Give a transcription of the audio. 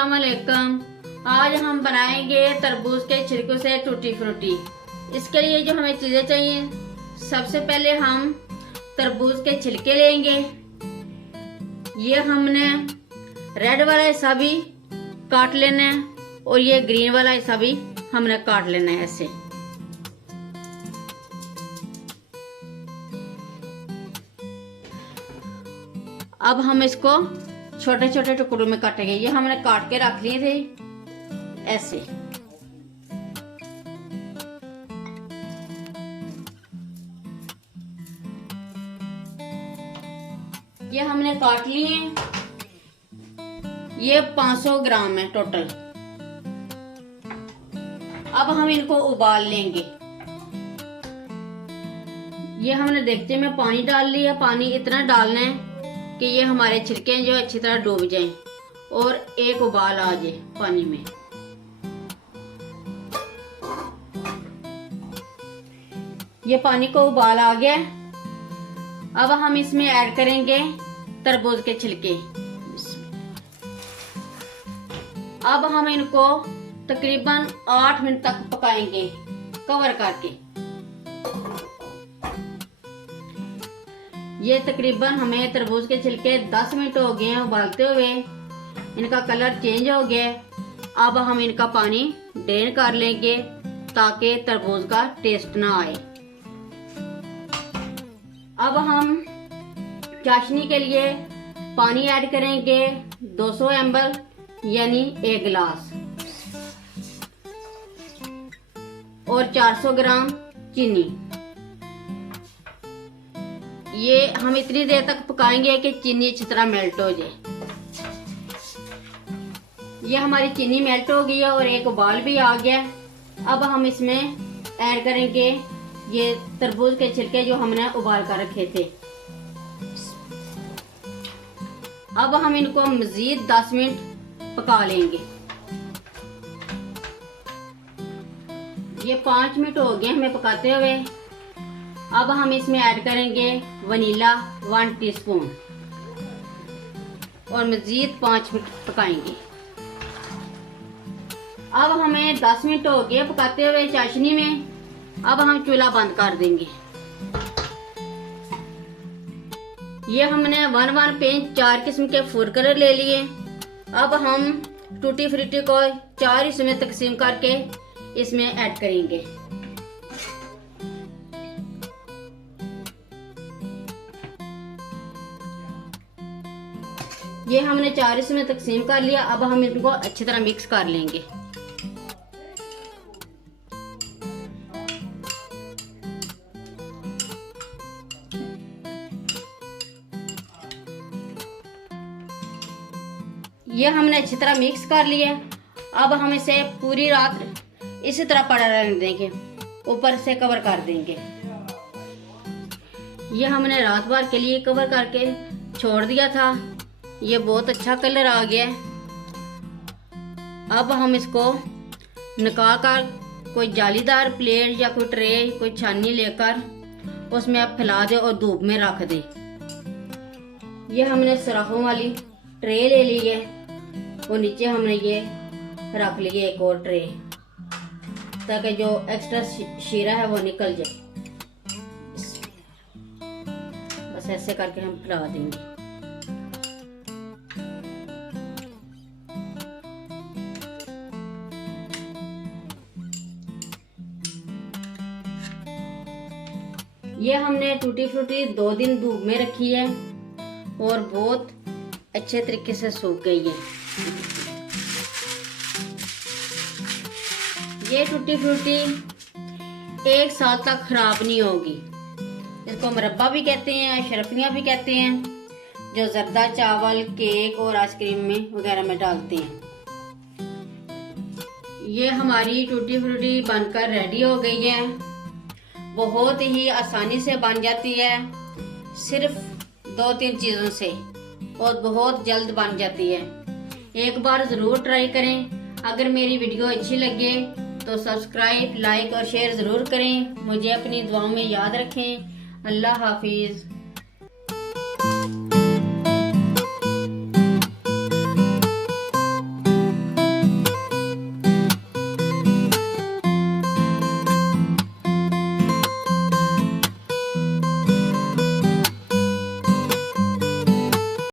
अस्सलाम वालेकुम। आज हम बनाएंगे तरबूज के छिलकों से टूटी फ्रूटी। इसके लिए जो हमें चीजें चाहिए, सबसे पहले हम तरबूज के छिलके लेंगे। ये हमने रेड वाला हिस्सा भी काट लेना है और ये ग्रीन वाला हिस्सा भी हमने काट लेना है ऐसे। अब हम इसको छोटे छोटे टुकड़ों में काटेंगे। ये हमने काट के रख लिए थे ऐसे। ये हमने काट लिए। ये 500 ग्राम है टोटल। अब हम इनको उबाल लेंगे। ये हमने देगचे में पानी डाल लिया। पानी इतना डालना है कि ये हमारे छिलके जो अच्छी तरह डूब जाएं और एक उबाल आ जाए पानी में। ये पानी को उबाल आ गया। अब हम इसमें ऐड करेंगे तरबूज के छिलके। अब हम इनको तकरीबन 8 मिनट तक पकाएंगे कवर करके। ये तकरीबन हमें तरबूज के छिलके 10 मिनट हो गए हैं उबालते हुए। इनका कलर चेंज हो गया। अब हम इनका पानी ड्रेन कर लेंगे ताकि तरबूज का टेस्ट ना आए। अब हम चाशनी के लिए पानी ऐड करेंगे 200 ml यानी 1 गिलास और 400 ग्राम चीनी। ये हम इतनी देर तक पकाएंगे कि चीनी अच्छी तरह मेल्ट हो जाए। ये हमारी चीनी मेल्ट हो गई है और एक उबाल भी आ गया। अब हम इसमें ऐड करेंगे ये तरबूज के छिलके जो हमने उबाल कर रखे थे। अब हम इनको मजीद 10 मिनट पका लेंगे। ये 5 मिनट हो गए हमें पकाते हुए। अब हम इसमें ऐड करेंगे वनीला 1 टीस्पून और मजीद 5 मिनट पकाएंगे। अब हमें 10 मिनट हो गए पकाते हुए चाशनी में। अब हम चूल्हा बंद कर देंगे। ये हमने 1 पेंच 4 किस्म के फूड कलर ले लिए। अब हम टूटी फ्रूटी को 4 हिस्सों में तकसीम करके इसमें ऐड करेंगे। ये हमने 4 हिस्सों में तकसीम कर लिया। अब हम इनको अच्छी तरह मिक्स कर लेंगे। ये हमने अच्छी तरह मिक्स कर लिया। अब हम इसे पूरी रात इसी तरह पड़ा रहने देंगे, ऊपर से कवर कर देंगे। ये हमने रात भर के लिए कवर करके छोड़ दिया था। ये बहुत अच्छा कलर आ गया। अब हम इसको निकाल कर कोई जालीदार प्लेट या कोई ट्रे, कोई छाननी लेकर उसमें आप फैला दे और धूप में रख दे। ये हमने सुराखों वाली ट्रे ले ली है और नीचे हमने ये रख लिया एक और ट्रे ताकि जो एक्स्ट्रा शीरा है वो निकल जाए। बस ऐसे करके हम फैला देंगे। ये हमने टूटी फ्रूटी 2 दिन धूप में रखी है और बहुत अच्छे तरीके से सूख गई है। ये टूटी फ्रूटी 1 साल तक खराब नहीं होगी। इसको मुरब्बा भी कहते हैं, शरफियाँ भी कहते हैं, जो जर्दा चावल, केक और आइसक्रीम में वगैरह में डालते हैं। ये हमारी टूटी फ्रूटी बनकर रेडी हो गई है। बहुत ही आसानी से बन जाती है, सिर्फ 2-3 चीज़ों से, और बहुत जल्द बन जाती है। एक बार ज़रूर ट्राई करें। अगर मेरी वीडियो अच्छी लगे तो सब्सक्राइब, लाइक और शेयर ज़रूर करें। मुझे अपनी दुआओं में याद रखें। अल्लाह हाफिज़।